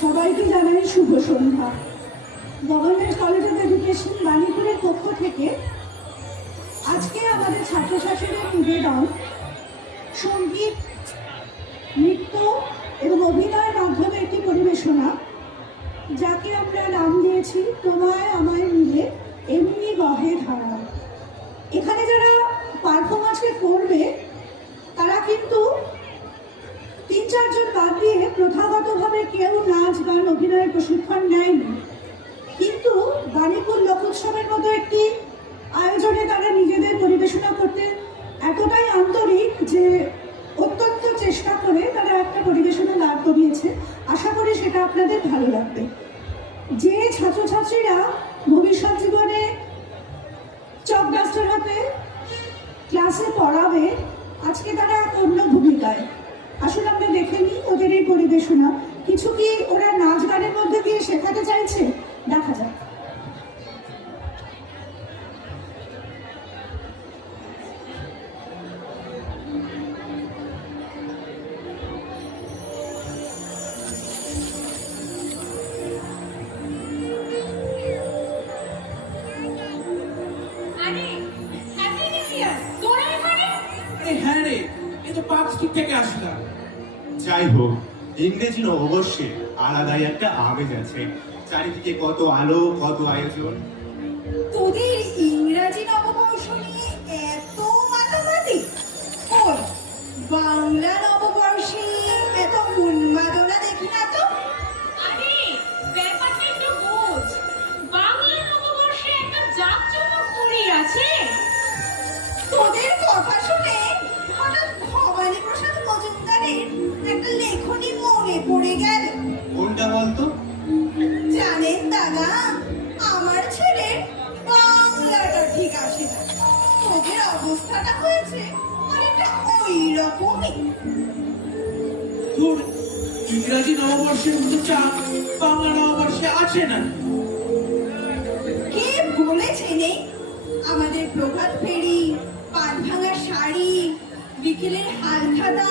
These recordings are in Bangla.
সবাইকে জানাই শুভ সন্ধ্যা। গভর্নমেন্ট কলেজ অফ এডুকেশন বাণীপুরের পক্ষ থেকে আজকে আমাদের ছাত্রছাত্রীদের নিবেদন সঙ্গীত, নৃত্য এবং অভিনয়ের মাধ্যমে একটি পরিবেশনা, যাকে আমরা নাম দিয়েছি তোমায় আমায় মিলে এমনি বহে ধারা। এখানে যারা পারফরমেন্সে করবে তারা কিন্তু ৩-৪ জন বাদ দিয়ে প্রথাগতভাবে কেউ নাচ গান অভিনয়ের প্রশিক্ষণ নেয়নি, কিন্তু বাণীপুর লোকোৎসবের মতো একটি আয়োজনে তারা নিজেদের পরিবেশনা করতে এতটাই আন্তরিক যে অত্যন্ত চেষ্টা করে তারা একটা পরিবেশনা দাঁড় করিয়েছে। আশা করি সেটা আপনাদের ভালো লাগবে। যে ছাত্রছাত্রীরা ভবিষ্যৎ জীবনে চক ডাস্টার হাতে ক্লাসে পড়াবে, আজকে তারা অন্য ভূমিকায়। আসলে আমরা দেখে নিই ওদের এই পরিবেশনা, কিছু কি ওরা নাচ গানের মধ্যে দিয়ে শেখাতে চাইছে, দেখা যাক। হ্যাঁ রে, এ তো পার্ক স্ট্রিট থেকে আসলাম। যাই হোক, ইংরেজি নববর্ষে আলাদাই একটা আমেজ আছে। চারিদিকে কত আলো, কত আয়োজন। তোদের ইংরাজি নববর্ষ নিয়ে এত মাতামাতি? ওই বাংলা নববর্ষে এত উন্মাদনা দেখি না তো। আরে ব্যাপারটা একটু বোঝ, বাংলা নববর্ষে একটা জাঁকজমক পড়ে আছে। তোদের কথা শুনে হঠাৎ ভবানী প্রসাদ মজুমদারের একটা লেখনী মনে পড়ে গেল। কোনটা বলতো? জানেন দাদা, আমার ছেলের বাংলাটা ঠিক আসে না। তোদের অবস্থাটা হয়েছে অনেকটা ওই রকমই। তোর ইংরাজি নববর্ষের মতো চাপ বাংলা নববর্ষে আছে না। কে বলেছে নেই? আমাদের প্রভাত ফেরি, পাট ভাঙা শাড়ি, বিকেলের হালখাতা,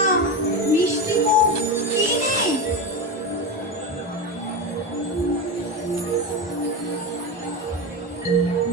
মিষ্টি মুখ, কি নেই? Oh,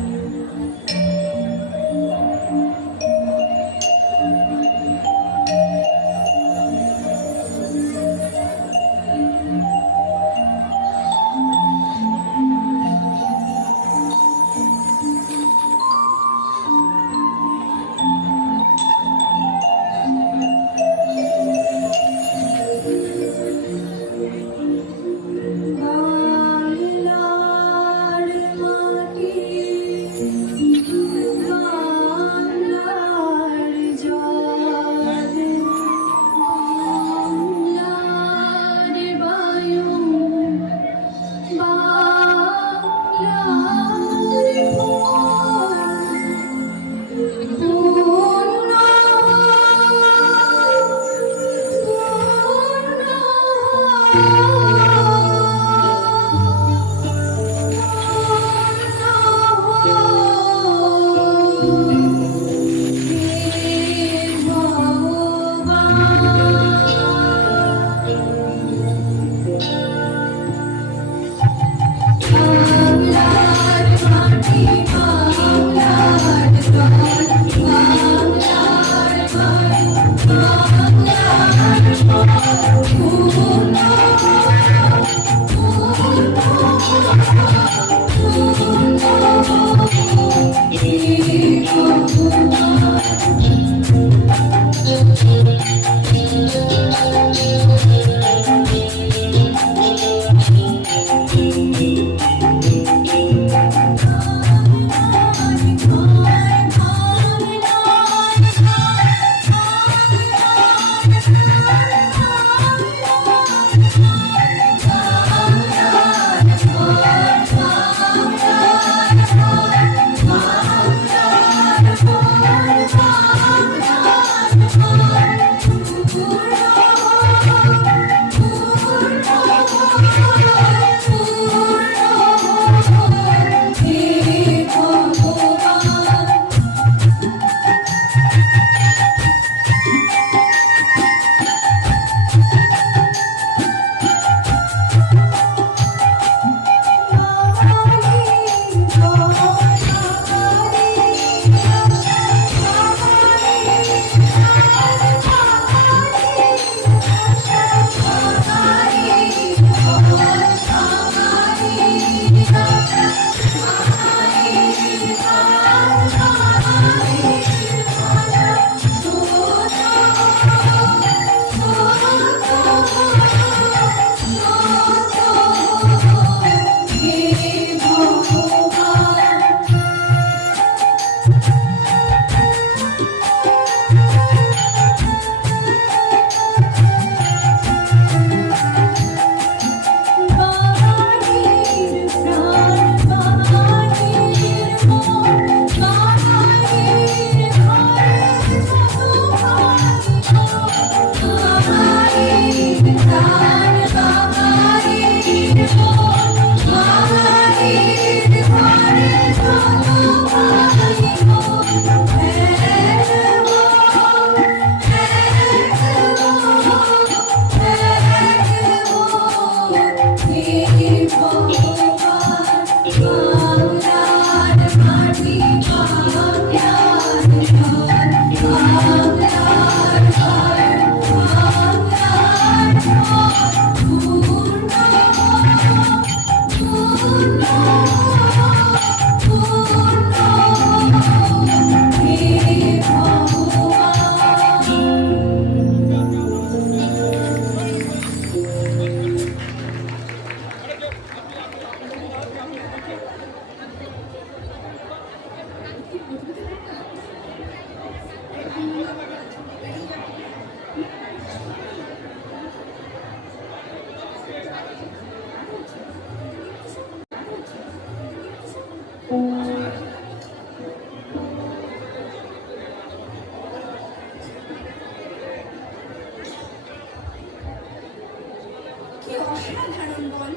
অসাধারণ বল।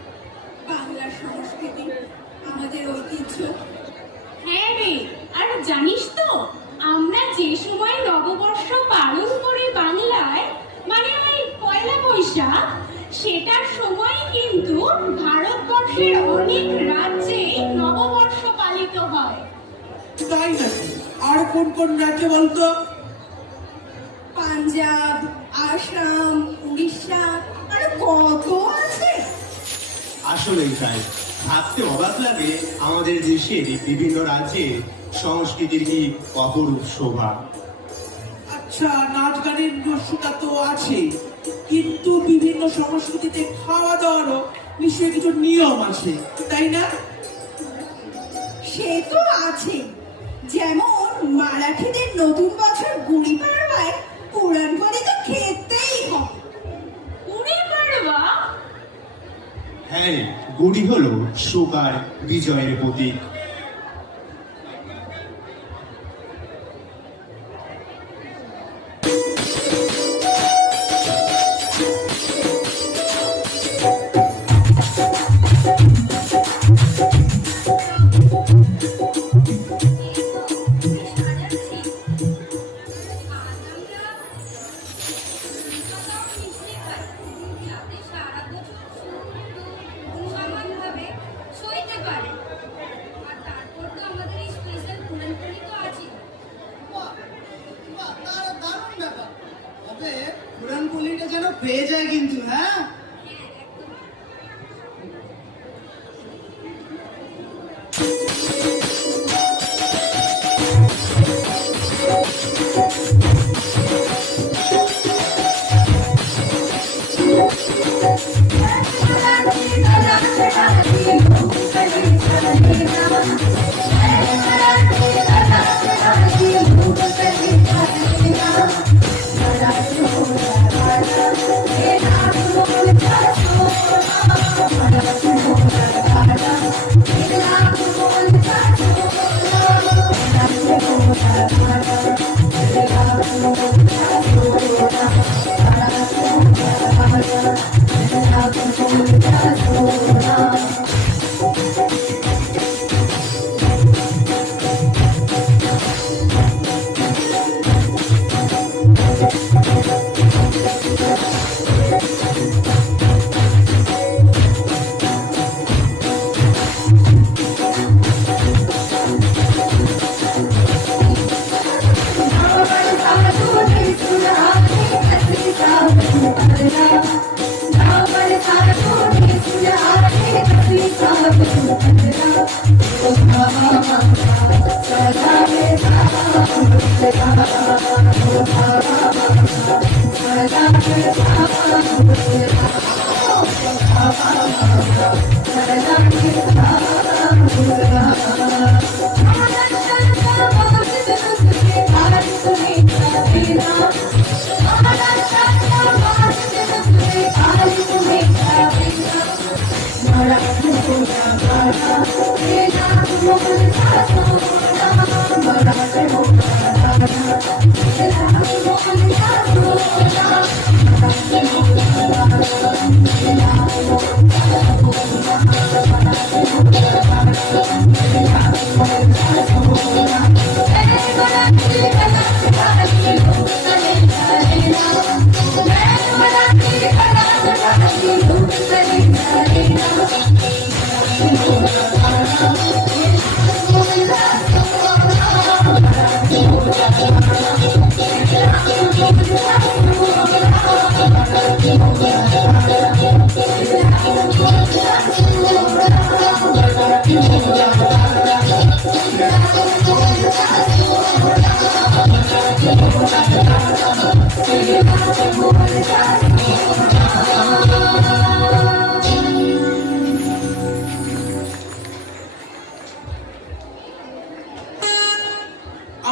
বাংলার সংস্কৃতি, আমাদের ঐতিহ্য। হ্যাঁ রে, আর জানিস তো আমরা যে সময় নববর্ষ পালন করি বাংলায়, মানে ওই পয়লা বৈশাখ, সেটার সময় কিন্তু ভারতবর্ষের অনেক রাজ্যে নববর্ষ পালিত হয়। তাই নাকি? আর কোন কোন রাজ্যে বলতো? পাঞ্জাব, আসাম, উড়িষ্যা, আর কত আছে। আসলেই তাই, ভাবতে অবাক লাগে আমাদের দেশের বিভিন্ন রাজ্যের সংস্কৃতির কি অপরূপ শোভা। আচ্ছা, নাচ গানের রসিকতা তো আছে, কিন্তু বিভিন্ন সংস্কৃতিতে খাওয়া দাওয়ারও নিশ্চয়ই কিছু নিয়ম আছে, তাই না? সে তো আছে। যেমন মারাঠিদের নতুন বছর গুড়ি পাড়ায় পুরাণপণি তো খেতেই হবে। গুড়ি পাড়বা? হ্যাঁ, গুড়ি হলো সুখ আর বিজয়ের প্রতীক। পুরানপল্লিটা যেন পেয়ে যায় কিন্তু, হ্যাঁ।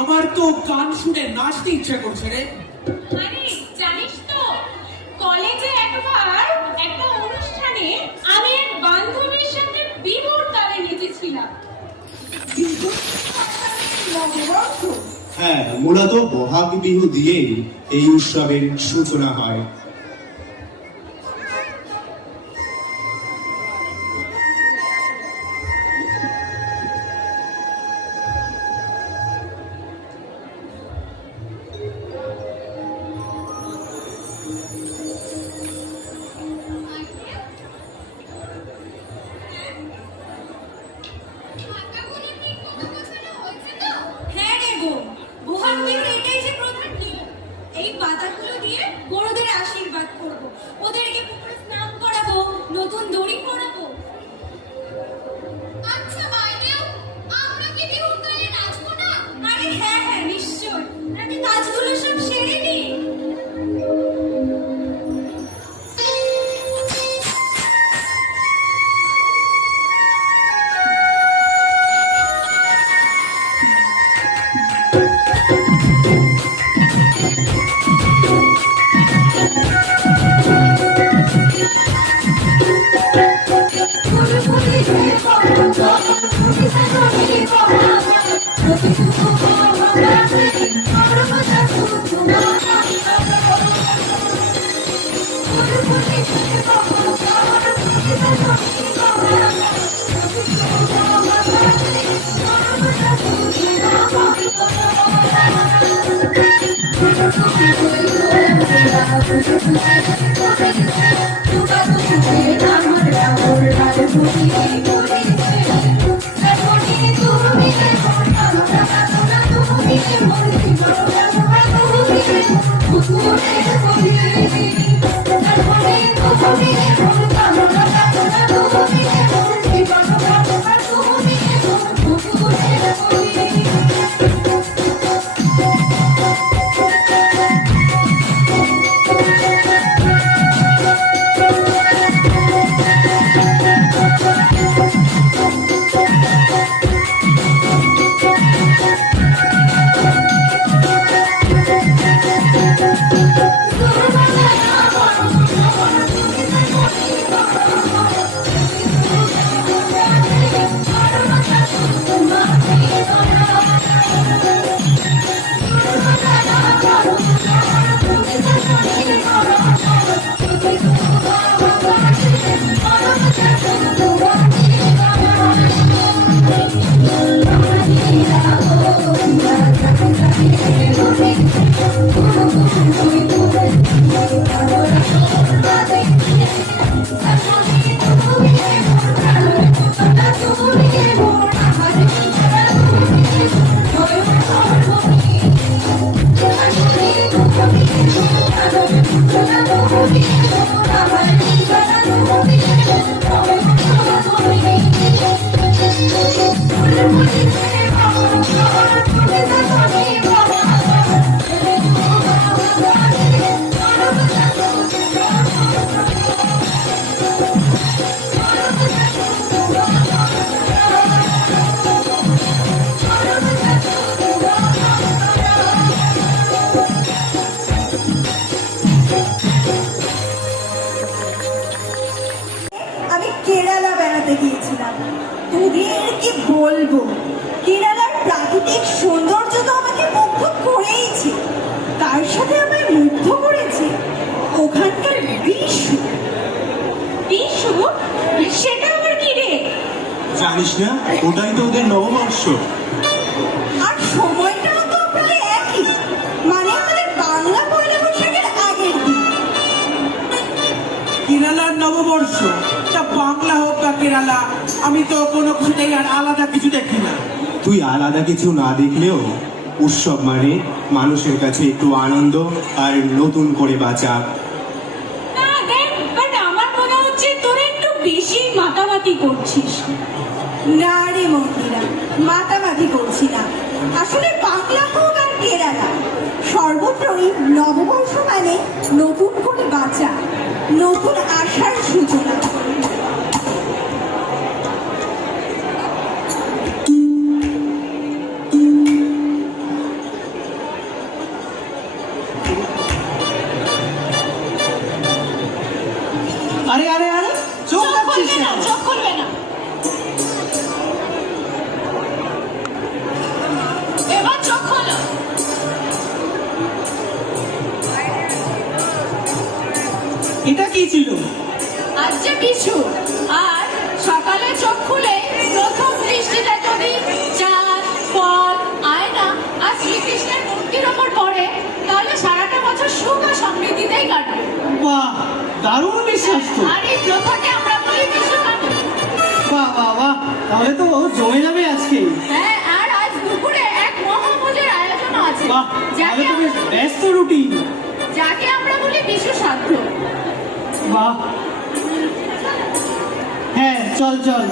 আমার তো গান শুনে নাচতে ইচ্ছা করছে রে। আরে জানিস তো, কলেজে একবার একটা অনুষ্ঠানে আমি এক বান্ধবীর সাথে বিহুর তালে নেচেছিলাম। কিন্তু নববর্ষ হ্যাঁ, মূলত বহাগ বিহু দিয়েই এই উৎসবের সূচনা হয়। হারগুলো দিয়ে বড়দের আশীর্বাদ করব। ওদেরকে পুকুরে স্নান করাবো, নতুন দড়ি পরাবো। আচ্ছা মাইদেও, আমরা কি বিহুর গানে নাচবো না? আরে হ্যাঁ হ্যাঁ নিশ্চয়, আগে কাজগুলো সব সেরে নি। আমি কেরালা বেড়াতে গিয়েছিলাম। তোদের কি বলবো, কেরালার প্রাকৃতিক সৌন্দর্য তো আমাকে মুগ্ধ করেইছে, তার সাথে আমায় মুগ্ধ করেছে ওখানকার বিশু। বিশু? সেটা আবার কি রে? জানিস না, ওটাই তো ওদের নববর্ষ। আর সময়টাও তো প্রায় একই, মানে আমাদের বাংলা পয়লা বৈশাখের আগের দিন। কেরালার নববর্ষ, তা বাংলা হোক বা কেরালা, আমি তো কোনো কিছুতেই আর আলাদা কিছু দেখি না। তুই আলাদা কিছু না দেখলেও উৎসব মানে মানুষের কাছে একটু আনন্দ আর নতুন করে বাঁচা। না দেখ, বাট আমার মনে হচ্ছে তোরা একটু বেশি মাতামাতি করছিস। না রে মন্দিরা, মাতামাতি করছি না। আসলে বাংলা হোক আর কেরালা, সর্বত্রই নববর্ষ মানে নতুন করে বাঁচা, নতুন আশার সূচনা। আরে আরে আরে চোখ চোখ রাখছিস খুলবে না, কেন? চোখ খুলবে না। এবার চোখ খোলো। এটা কি ছিল? আজ যে বিশু, আর সকালে চোখ খুলে প্রথম দৃষ্টিতে যদি চাঁদ, ফল, আয়না আর শ্রীকৃষ্ণের মূর্তির ওপর পড়ে, তাহলে সারাটা বছর সুখ আর সমৃদ্ধিতেই কাটবে। বাহ, দারুণ বিশ্বাস তো। আর এই প্রথাকে আমরা বলি বিশ্বকামী। বাহ বাহ বাহ, তাহলে তো জমে যাবে আজকে। হ্যাঁ, আর আজ দুপুরে এক মহাভোজের আয়োজন আছে, বাহ, তাহলে তো বেশ ব্যস্ত রুটিন। যাকে বাহ, হ্যাঁ চল চল।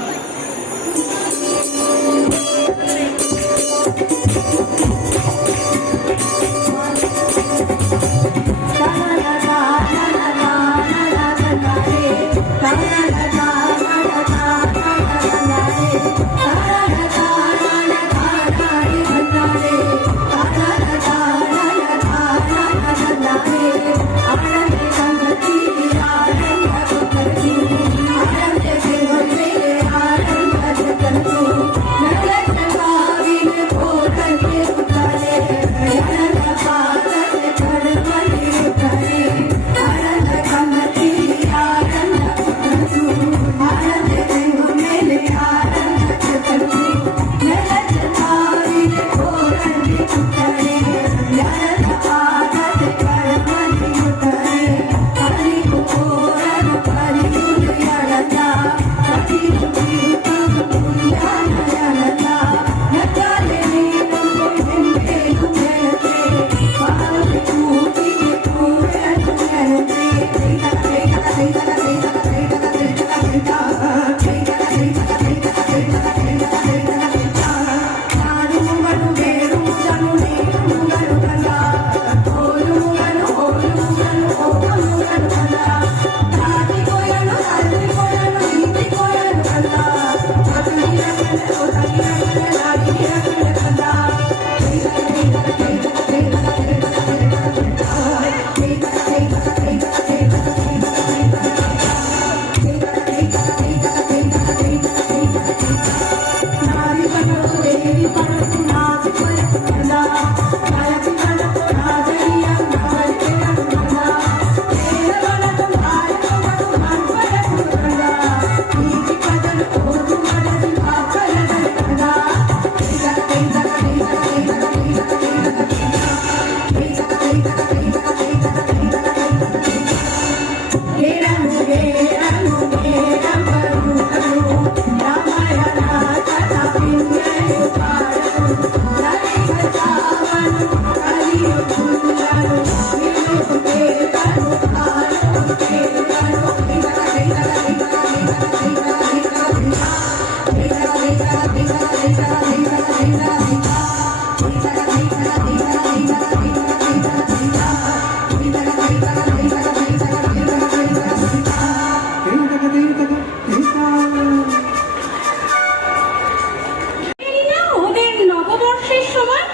ওদের নববর্ষের সময়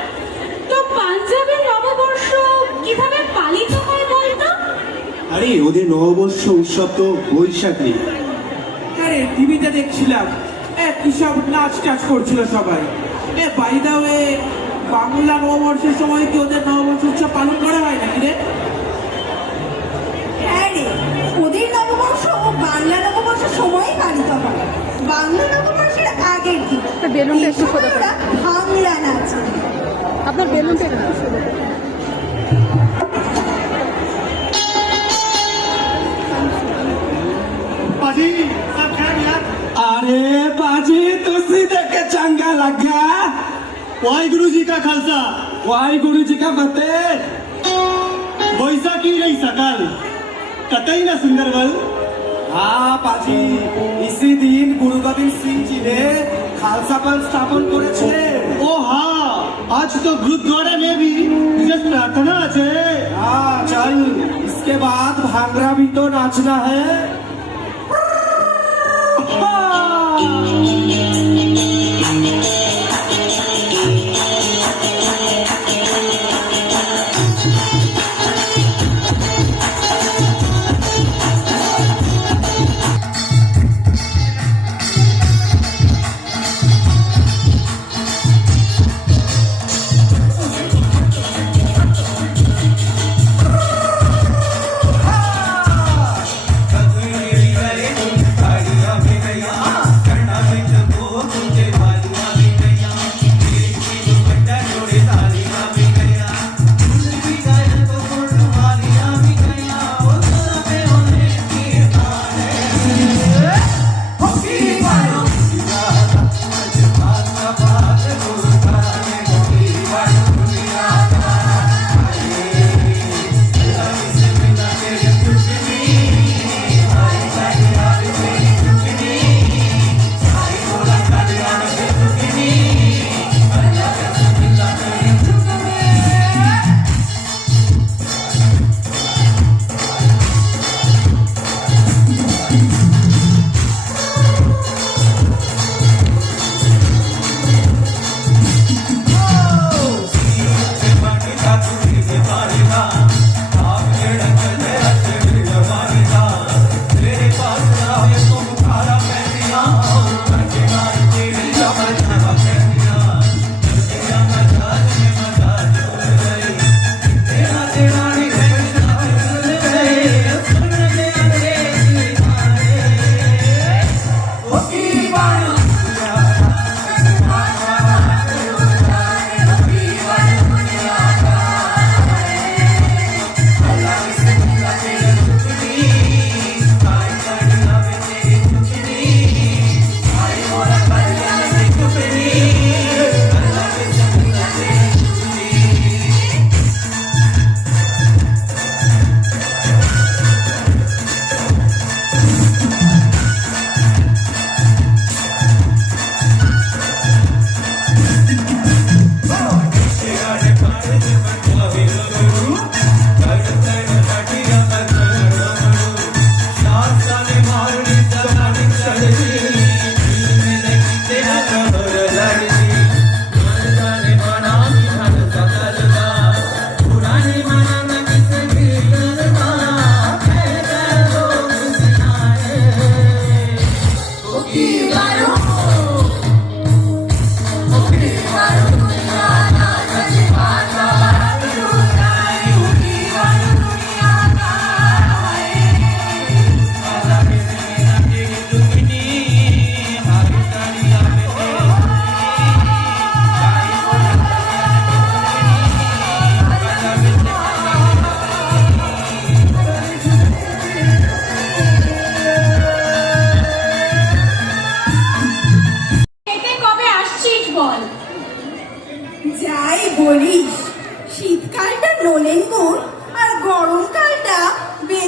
তো পাঞ্জাবের নববর্ষ কিভাবে পালিত হয় বলতো? আরে ওদের নববর্ষ উৎসব তো বৈশাখী। আরে টিভিতে দেখছিলাম কি সব নাচ টাচ করছিল সবাই। বাই দা ওয়ে, বাংলা নববর্ষের সময় কি ওদের নববর্ষ উৎসব পালন করা হয় নাকি রে? হ্যাঁ রে, ওদের নববর্ষ ও বাংলা নববর্ষের সময়ই পালিত হয়। বাংলা নববর্ষের আগের দিন বেলুনটা একটু সোজা ওরা ভাংলা নাচ। আপনার বেলুনটা একটু সোজা করুন। पाजी सब खैर यार? अरे बाजी तुसी देख के चंगा लग गया। वाहिगुरु जी का खालसा। वाहिगुरु जी का फतेह। बैसाखी रही सकल कतई ना सुंदरबल। हाँ बाजी, इसी दिन गुरु गोविंद सिंह जी ने खालसा पंथ स्थापन करे। ओ हाँ, आज तो गुरुद्वारे में भी विशेष प्रार्थना है। हाँ चल, इसके बाद भांगड़ा भी तो नाचना है। कदर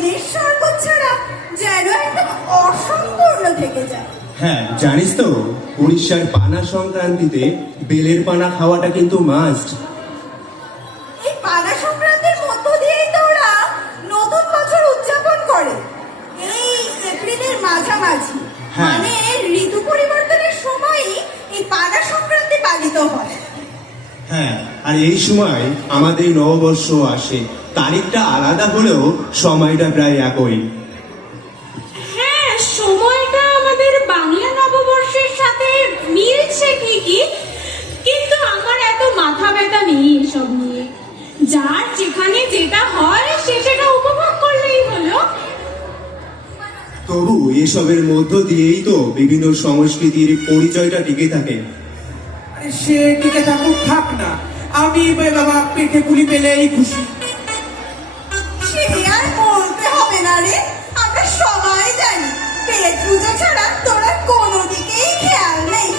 বেলের শরবত ছাড়া যেন একদম অসম্পূর্ণ থেকে যায়। হ্যাঁ, জানিস তো উড়িষ্যার পানা সংক্রান্তিতে বেলের পানা খাওয়াটা কিন্তু মাস্ট। এই পানা সংক্রান্তির মধ্য দিয়েই তো ওরা নতুন বছর উদযাপন করে, এই এপ্রিলের মাঝামাঝি। হ্যাঁ। মানে ঋতু পরিবর্তনের সময়ই এই পানা সংক্রান্তি পালিত হয়। হ্যাঁ, আর এই সময় আমাদের নববর্ষ আসে। তারিখটা আলাদা হলেও সময়টা প্রায় একই। হ্যাঁ, সময়টা আমাদের বাংলা নববর্ষের সাথে মিলছে ঠিকই, কিন্তু আমার এত মাথা ব্যথা নেই এসব নিয়ে। যার যেখানে যেটা হয় সে সেটা উপভোগ করলেই হলো। তবু এসবের মধ্য দিয়েই তো বিভিন্ন সংস্কৃতির পরিচয়টা টিকে থাকে। আরে সে টিকে থাকুক, থাক না, আমি বাবা পেটে পুলি পেলেই খুশি। সে আর বলতে হবে না রে, আমরা সবাই জানি পেট পুজো ছাড়া তোরা কোনো দিকেই খেয়াল নেই।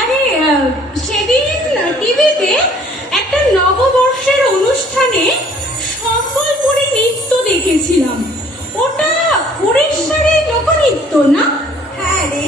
আরে সেদিন টিভিতে একটা নববর্ষের অনুষ্ঠানে সম্বলপুরী নৃত্য দেখেছিলাম। ওটা উড়িষ্যার লোকনৃত্য না? হ্যাঁ রে,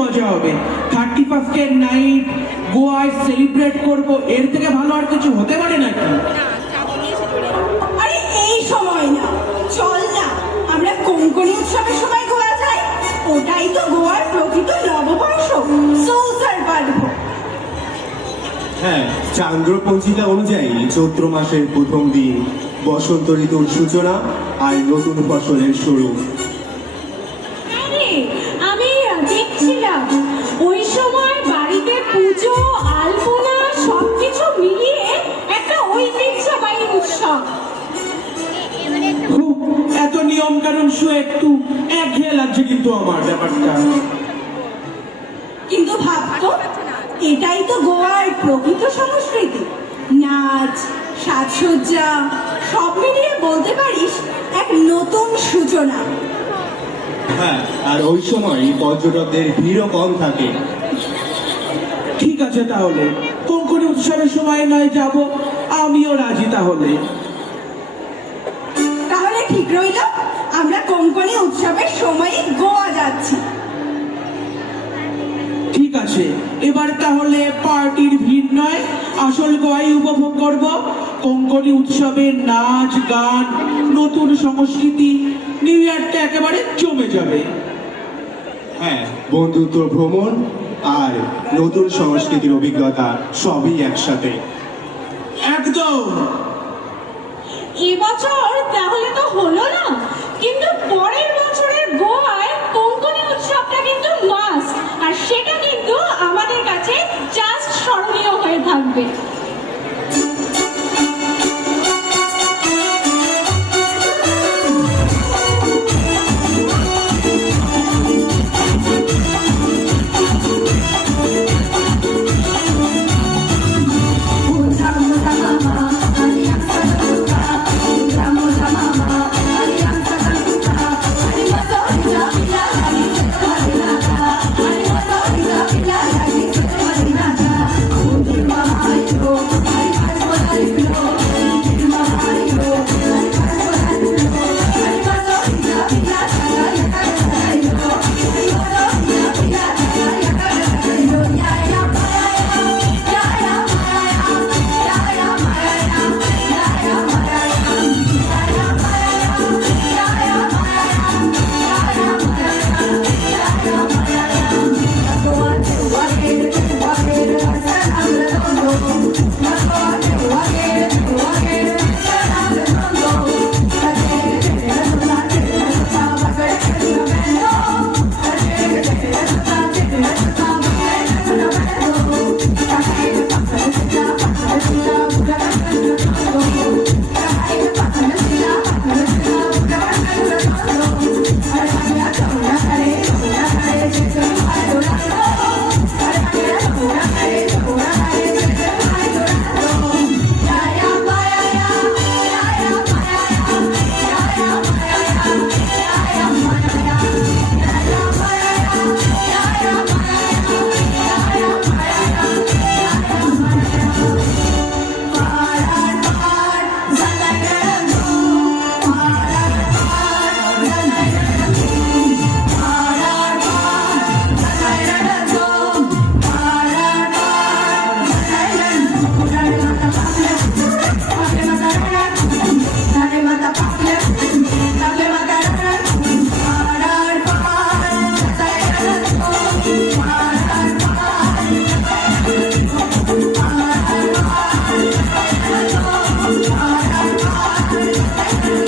মজা হবে। 31st নাইট গোয়ায় সেলিব্রেট করব, এর থেকে ভালো আর কিছু হতে পারে নাকি? আরে এই সময় না, চল না আমরা কোঙ্কনি উৎসবের সময় গোয়া যাই। ওটাই তো গোয়ার প্রকৃত নববর্ষ, সৌসার পার্ব। হ্যাঁ, চান্দ্রপঞ্জিকা অনুযায়ী চৈত্র মাসের প্রথম দিন বসন্ত ঋতুর সূচনা আর নতুন ফসলের শুরু। আরে আমি দেখছিলাম ওই সময় বাড়িতে পুজো আলপনা সবকিছু মিলিয়ে একটা ঐতিহ্যবাহী উৎসব। খুব এত নিয়ম কানুন শুয়ে একটু একঘেয়ে লাগছে কিন্তু আমার ব্যাপারটা। কিন্তু ভাবতো এটাই তো গোয়ার প্রকৃত সংস্কৃতি। নাচ, সাজসজ্জা সব মিলিয়ে বলতে পারিস এক নতুন সূচনা। হ্যাঁ, আর ওই সময় পর্যটকদের ভিড়ও কম থাকে। ঠিক আছে, তাহলে কোঙ্কনি উৎসবের সময় নয় যাব, আমিও রাজি তাহলে। তাহলে ঠিক রইল, আমরা কোঙ্কনি উৎসবের সময় গোয়া যাচ্ছি। ঠিক আছে, এবার তাহলে পার্টির ভিড় নয়, আসল গোয়াই উপভোগ করব। কোঙ্কনি উৎসবের নাচ গান, নতুন সংস্কৃতি, নিউ ইয়ারটা একেবারে জমে যাবে। হ্যাঁ, বন্ধুত্ব ভ্রমণ আর নতুন সংস্কৃতির অভিজ্ঞতা সবই একসাথে। একদম। এবছর তাহলে তো হলো না, কিন্তু পরের বছরের গোয়ায় কোঙ্কনি উৎসবটা কিন্তু মাস্ট, আর সেটা কিন্তু আমাদের কাছে জাস্ট স্মরণীয় হয়ে থাকবে। Thank you.